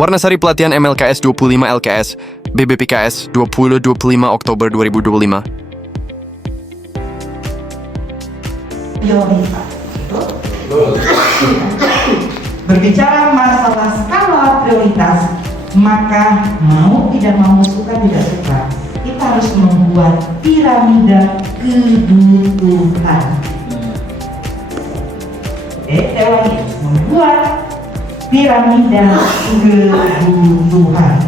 Warnasari Pelatihan MLKS 25 LKS, BBPKS 20-25 Oktober 2025. Berbicara masalah skala prioritas, maka mau tidak mau, suka tidak suka, kita harus membuat piramida kebutuhan. Membuat piramida kebutuhan.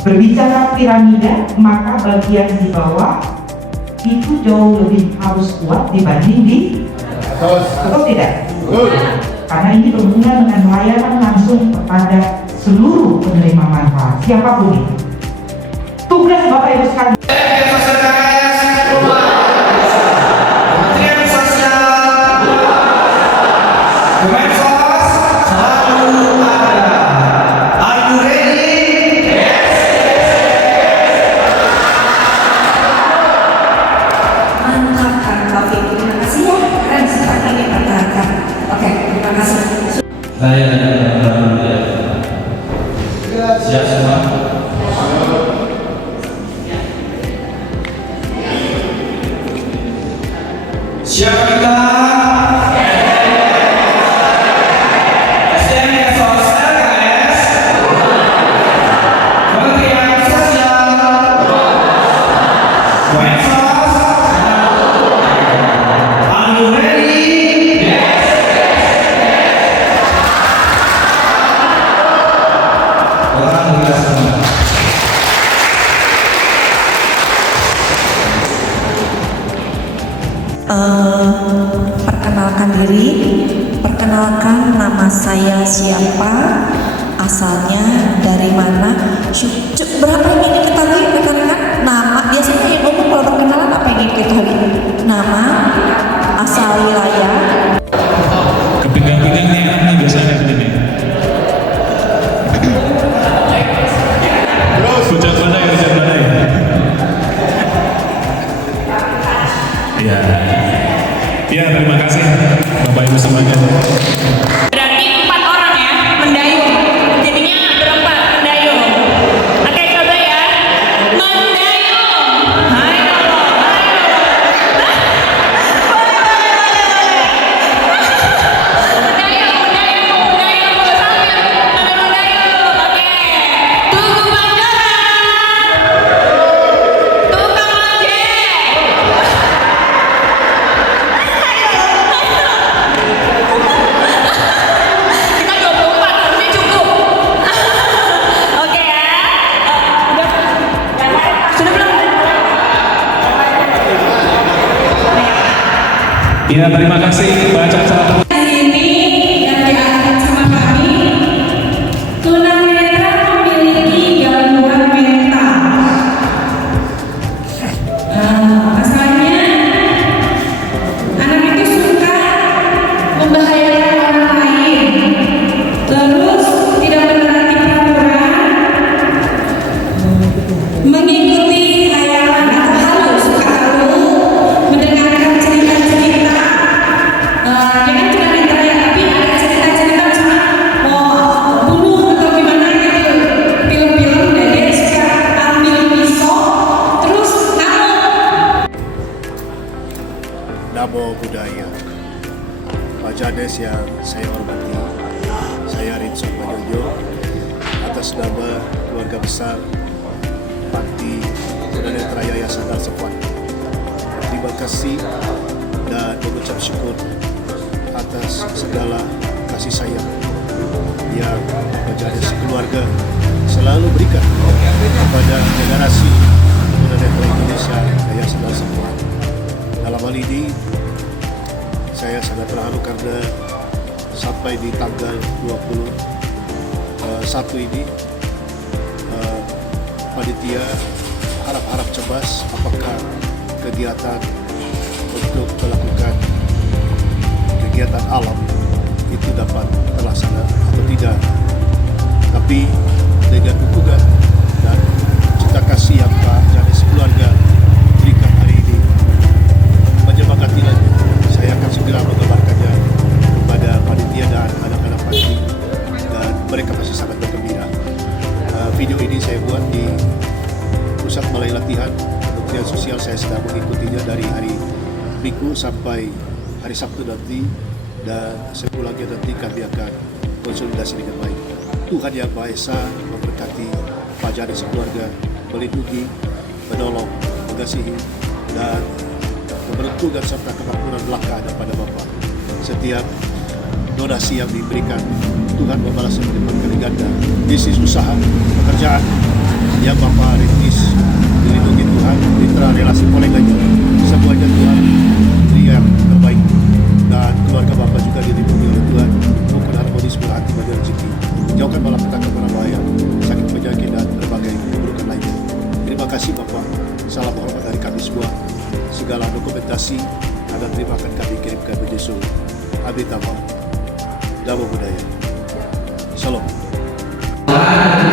Berbicara piramida, maka bagian di bawah itu jauh lebih harus kuat dibanding di atau tidak? Karena ini berhubungan dengan layanan langsung kepada seluruh penerima manfaat, siapapun itu. Tugas Bapak Ibu sekalian. Saya siap semua. Siap kita. Perkenalkan nama saya siapa, asalnya dari mana, berapa yang ingin diketahui rekan-rekan? Nama, biasanya yang umum kalau perkenalan apa yang ingin diketahui? Nama, asal wilayah. Kepegang-pegang nih biasanya begini. Hujan badai. Ya, terima kasih Bapak Ibu semuanya. Berarti 4 orang ya, mendayung. Jadinya berempat mendayung. Oke, coba ya. Mendayung. Ayo. Mendayung. Sambil mendayung. Oke. Tunggu pancoran. Tukang ojek. Kita 24, harusnya cukup. Oke ya. Sudah belum? Ya, terima kasih. Baca satu. Ini yang diangkat sama kami, tunanetra memiliki gangguan mental. Asalnya anak itu suka membahayakan orang lain, terus tidak menaati peraturan, mengikuti hayalan atau halu, suka halu, mendengarkan cerita-cerita. Jangan cuma netra ya, tapi ada cerita-cerita misalnya mau bunuh atau gimana gitu, film-film, dan dia suka ambil pisau terus ngamuk. Namo Buddhaya. Pak Jades yang saya hormati, saya Rinso Majojo, atas nama keluarga besar Panti Tunanetra Yayasan Al-Safwan, terima kasih dan mengucap syukur atas segala kasih sayang yang Pak Jades keluarga selalu berikan kepada generasi tunanetra Indonesia Yayasan Al-Safwan. Dalam hal ini saya sangat terharu karena sampai di tanggal 21 ini panitia harap-harap cemas apakah kegiatan untuk melakukan kegiatan alam itu dapat terlaksana atau tidak. Tapi dengan dukungan dan cinta kasih yang Pak Jades keluarga berikan hari ini, menyemangati lagi, saya akan segera mengabarkannya kepada panitia dan anak-anak panti, dan mereka pasti sangat bergembira. sampai hari Sabtu nanti, dan sepulangnya nanti kami akan konsolidasi dengan baik. Tuhan Yang Maha Esa memberkati Pak Jani sekeluarga, melindungi, menolong, mengasihi, dan memperuntukkan serta kemakmuran belaka ada pada Bapak. Setiap donasi yang diberikan, Tuhan membalasnya berlipat kali ganda. Bisnis, usaha, pekerjaan yang Bapak rintis, dilindungi Tuhan, mitra, relasi koleganya, semuanya Tuhan beri yang terbaik. Dan keluarga Bapak juga dilindungi oleh Tuhan, rukun harmonis berhati bagi rezeki. Jauhkan malapetaka mara bahaya, sakit penyakit dan berbagai keburukan lainnya. Terima kasih Bapak. Salam hormat dari kami semua. Segala dokumentasi akan terima akan kami kirimkan menyusul Abdi Tama Damo Budaya. Salam. Siapa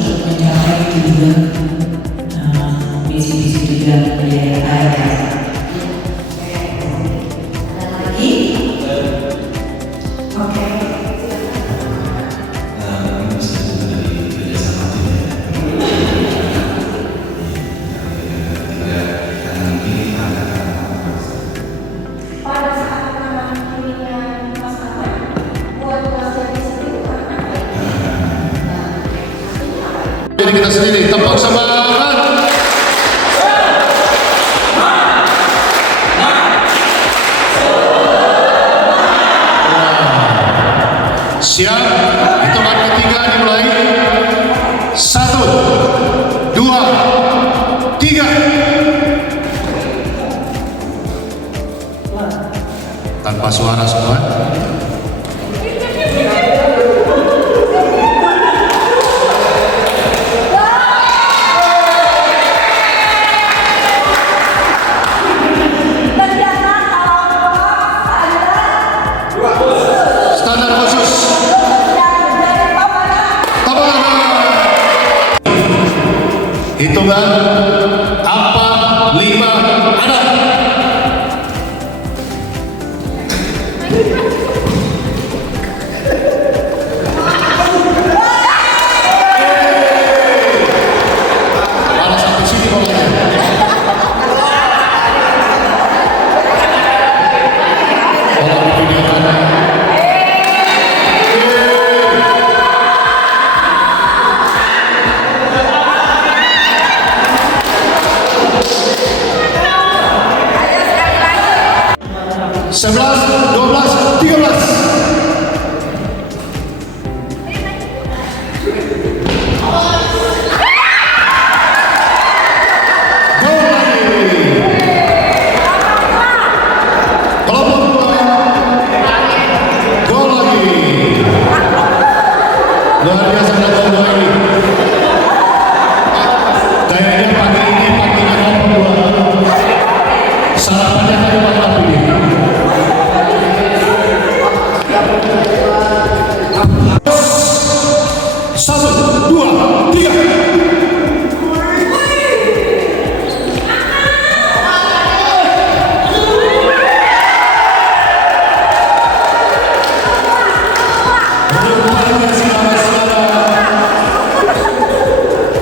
untuk mencapai tujuan misi-misi tujuan pendidikan LKS. Ada lagi? Oke. Pada saat kanan kirinya Mas Ahmad buat pelajaran sendiri apa? Jadi kita sendiri, tepuk semangat. Siap, hitungan ketiga dimulai. 1, 2, 3. Tanpa suara semua. Standar khusus. Hitungan apa 5 anak. Malah sampai sini bolanya. Tolong dipindahkan. 11, 12, 13. Gol lagi. Luar biasa gol ini. Kayaknya pagi ini paginya nomor 2. Sarapannya tadi malam ini.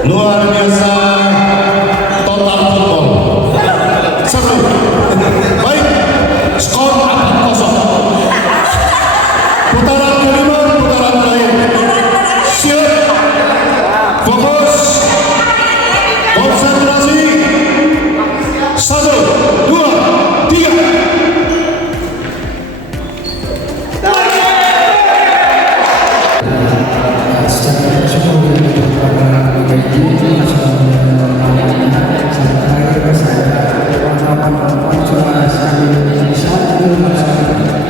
Luar biasa total football. 1. Baik, skor 4-0. Putaran kelima, putaran terakhir. Siap, fokus, konsentrasi. 1, 2, 3.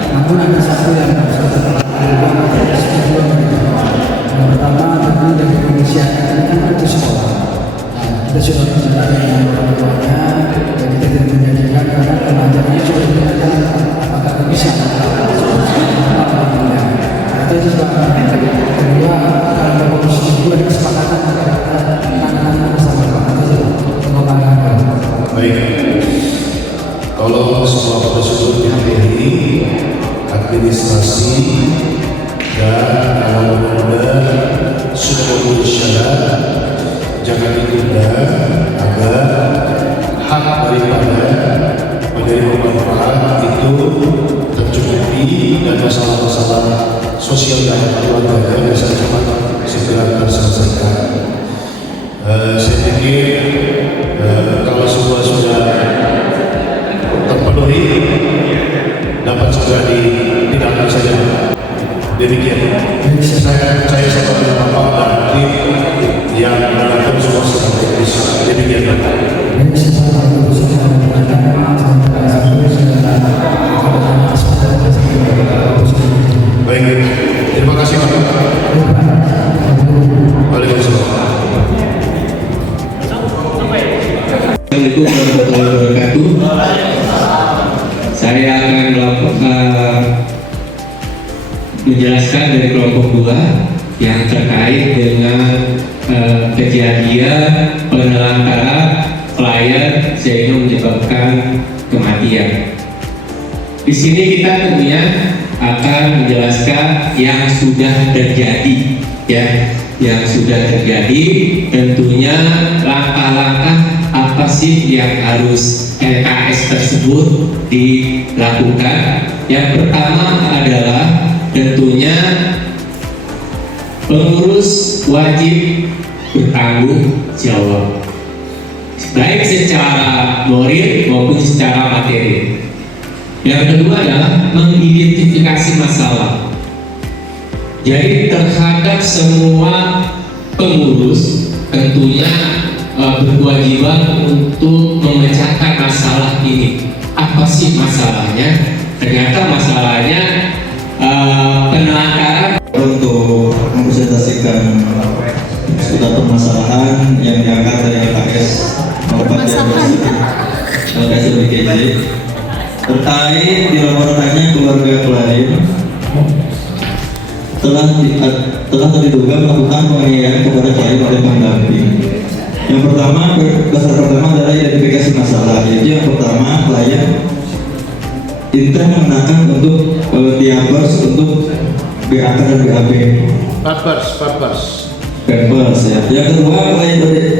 Namun ada satu yang pertama tentu dari Indonesia ini kan itu sekolah. Kita sudah bicara dengan orang tuanya dan kita tidak menjanjikan karena pelajarannya sudah dinyatakan apakah bisa. Kita juga kedua kalau komisi kedua kesepakatan antara anak-anak bersama pengembangan. Baik, kalau semua prosedur dihadiri, administrasi dan anak muda sudah memenuhi syarat, jangan ditunda agar hak daripada penerima manfaat itu tercukupi dan masalah-masalah sosial dan keluarga bisa cepat segera terselesaikan. Saya pikir kalau semua sudah terpenuhi dapat segera ditindak saja. Demikian. Saya percaya sama Bapak dan tim yang mengatur semua secara teknis. Demikian. Baik, terima kasih Pak. Waalaikumsalam. Assalamualaikum warahmatullahi wabarakatuh. Saya akan menjelaskan dari kelompok 2 yang terkait dengan kejadian penelantaran klien sehingga menyebabkan kematian. Di sini kita tentunya akan menjelaskan yang sudah terjadi, ya, yang sudah terjadi. Tentunya langkah-langkah apa sih yang harus LKS tersebut dilakukan? Yang pertama adalah tentunya pengurus wajib bertanggung jawab, baik secara moral maupun secara materi. Yang kedua adalah mengidentifikasi masalah. Jadi terhadap semua pengurus tentunya berkewajiban untuk memecahkan masalah ini. Apa sih masalahnya? Ternyata masalahnya penelantaran. Untuk mempresentasikan sudah permasalahan yang diangkat dari LKS LKS BKJ terkait dilaporkannya keluarga klien telah terduga melakukan penganiayaan kepada klien oleh pendamping. Yang pertama, dasar pertama adalah identifikasi masalah, yaitu yang pertama klien Intan mengenakan untuk diapers untuk BAK dan BAB. Papers ya. Yang kedua,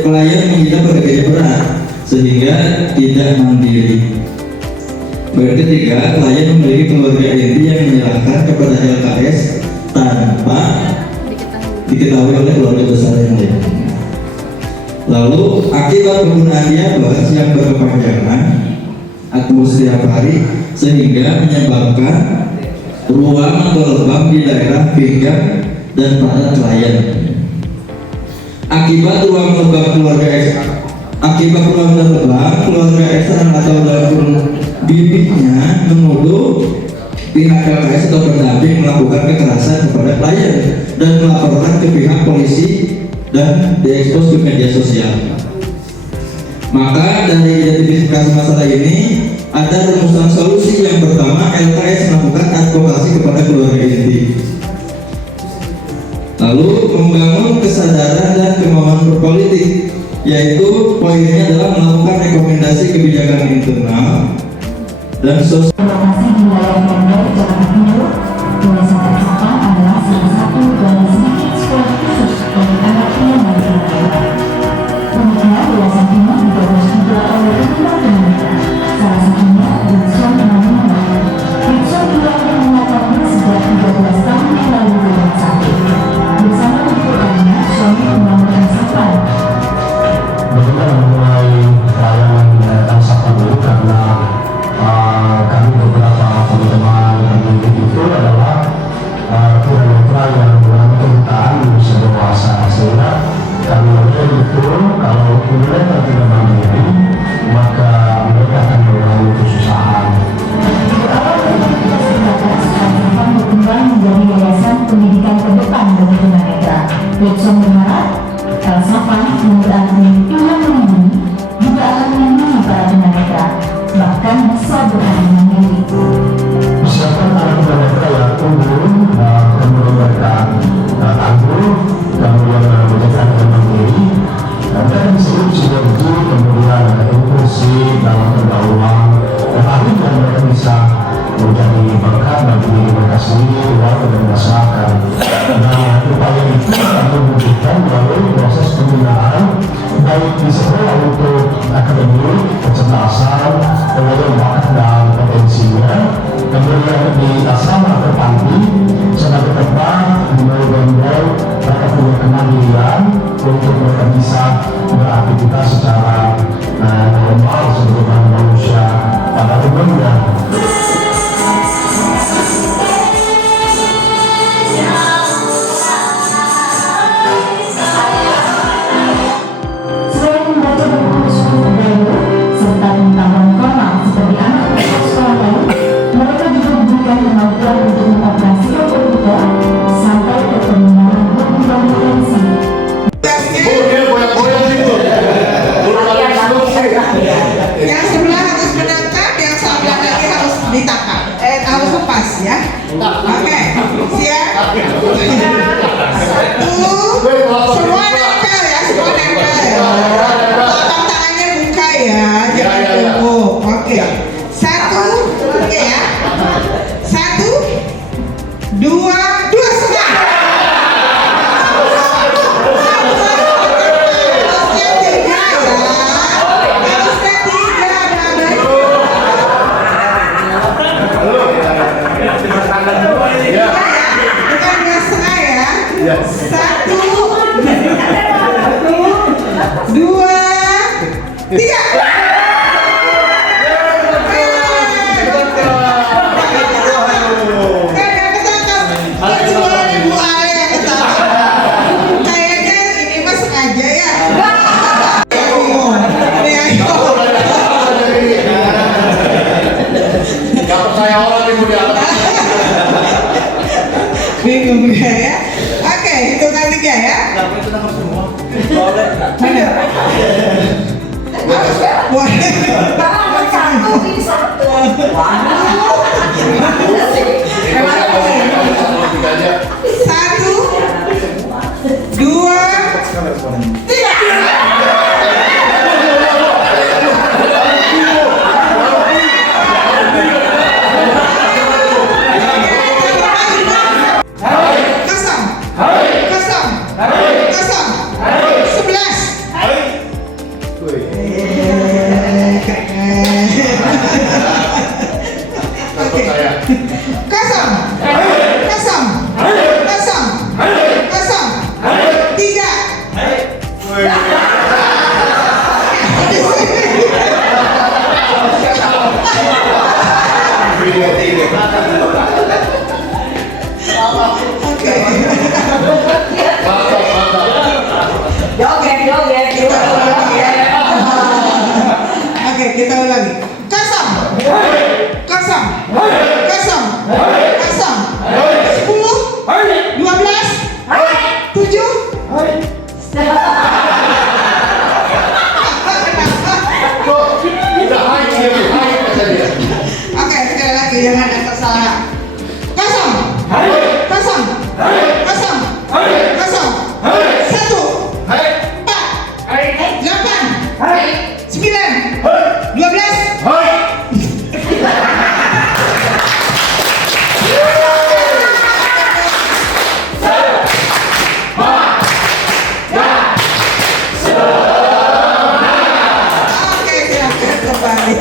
klien mengidap bergaya berat sehingga tidak mandiri. Yang ketiga, klien memiliki keluarga inti yang menyerahkan kepada LKS tanpa diketahui oleh keluarga besar yang lain. Lalu akibat penggunaan diapers yang berkepanjangan atau setiap hari sehingga menyebabkan ruam atau lebam di daerah pinggang dan pada klien. Akibat ruam lebam dan lebam keluarga ekstern atau dalam bibitnya menuduh pihak LKS atau pendamping melakukan kekerasan kepada klien dan melaporkan ke pihak polisi dan diekspos ke media sosial. Maka dari identifikasi masalah ini ada rumusan solusi. Yang pertama, LKS melakukan advokasi kepada keluarga inti. Lalu membangun kesadaran dan kemauan berpolitik, yaitu poinnya adalah melakukan rekomendasi kebijakan internal dan sosial. Lokasi di wilayah Klender, Jakarta Timur, Desa Tersapan adalah salah satu dari sedikit sekolah khusus bagi anak yang berkebutuhan. Uniknya, Desa Timur digagas juga oleh teman-teman. Salah satunya Wilson Manuna. Wilson juga menguatkannya sejak 13 tahun yang lalu di rumah sakit. Bersama rekannya, suami mengamalkan Sapan. Bagaimana memulai layanan Sapan dulu karena kami beberapa teman-teman pendidik itu adalah tunanetra yang mengalami kebutaan di usia dewasa, sehingga kami melihat itu kalau mereka tidak mandiri maka mereka akan mengalami kesusahan. Di awal aktivitas terbatas, Sapan berkembang menjadi yayasan pendidikan terdepan bagi tunanetra. Wilson berharap Sapan yang berarti Tuhan melindungi juga akan melindungi para tunanetra, bahkan bisa berani mandiri. Siapkan anak tunanetra yang unggul, kemudian mereka tangguh, kemudian mereka akan mandiri, dan disebut sinergi, kemudian inklusi dalam pergaulan, tetapi dan mereka bisa menjadi berkat bagi diri mereka sendiri, keluarga dan masyarakat. Nah, upaya itu kami wujudkan melalui proses pembinaan baik di sekolah untuk akademik, kecerdasan, kemudian bakat dan potensinya, kemudian di asrama terpanti, sebagai tempat menurut mereka punya kemandirian untuk mereka bisa beraktivitas secara normal sebagai manusia pada umumnya. Selain membaca buku budaya serta pengetahuan formal seperti anak sekolah lain, mereka juga diberikan kemampuan untuk mengoperasi komputer sampai ke pengenalan berkompetensi. Yang sebelah harus menangkap, yang sebelah lagi harus ditangkap. Harus lepas ya. Oke, siap. Satu, semua nangkap. ya. Gak percaya orang nih muda. Bingung ya. Oke, hitungan 3 ya. Mana? Boleh. Satu, ini satu. Satu, dua, tiga. Kosong, kosong, kosong, 11. Oke. Kosong, kosong, kosong, kosong, 3. Oke. Joget. Oke, kita ulangi. Kosong, kosong, kosong, kosong, 10, 12, 7. Oke, sekali lagi jangan ada kesalahan. Kosong, kosong, kosong, kosong, 1, 4, 8, 9, 12. Oke, silakan kembali.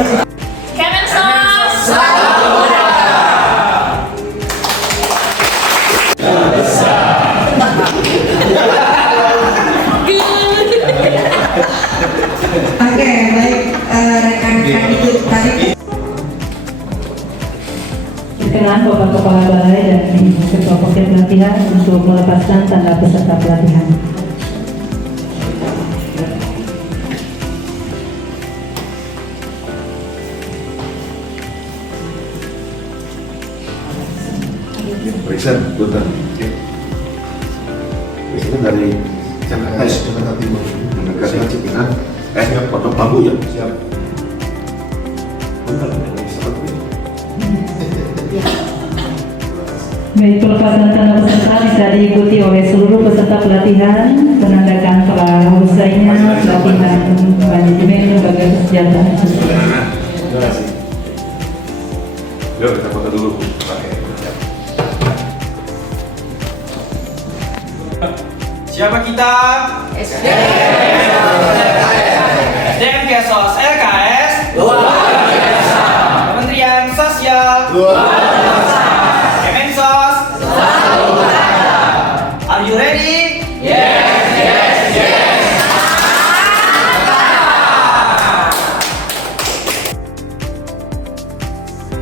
Kemensos. Oke, baik rekan-rekan itu tadi. Dengan Bapak Kepala Balai dan Ibu Ketua Pokja Pelatihan untuk melepaskan tanda peserta pelatihan. Periksa, bentar. Periksa dari Jakarta Timur. Jakarta Cipinang. Potong bambu ya. Siap. Bentar, Baik, pelepasan tanda peserta bisa diikuti oleh seluruh peserta pelatihan, menandakan telah usainya pelatihan manajemen lembaga kesejahteraan sosial. Terima kasih. Yuk kita foto dulu. Siapa kita? SDM Kesos LKS. Kementerian Sosial. Kemensos. Are you ready?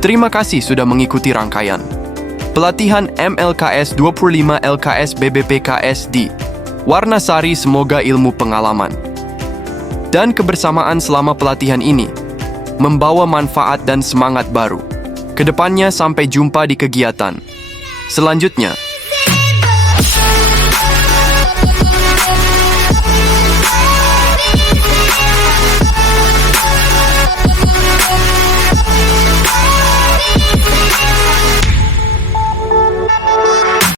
Terima kasih sudah mengikuti rangkaian pelatihan MLKS 25 LKS BBPKSD. Warna Sari semoga ilmu pengalaman dan kebersamaan selama pelatihan ini membawa manfaat dan semangat baru. Kedepannya sampai jumpa di kegiatan selanjutnya.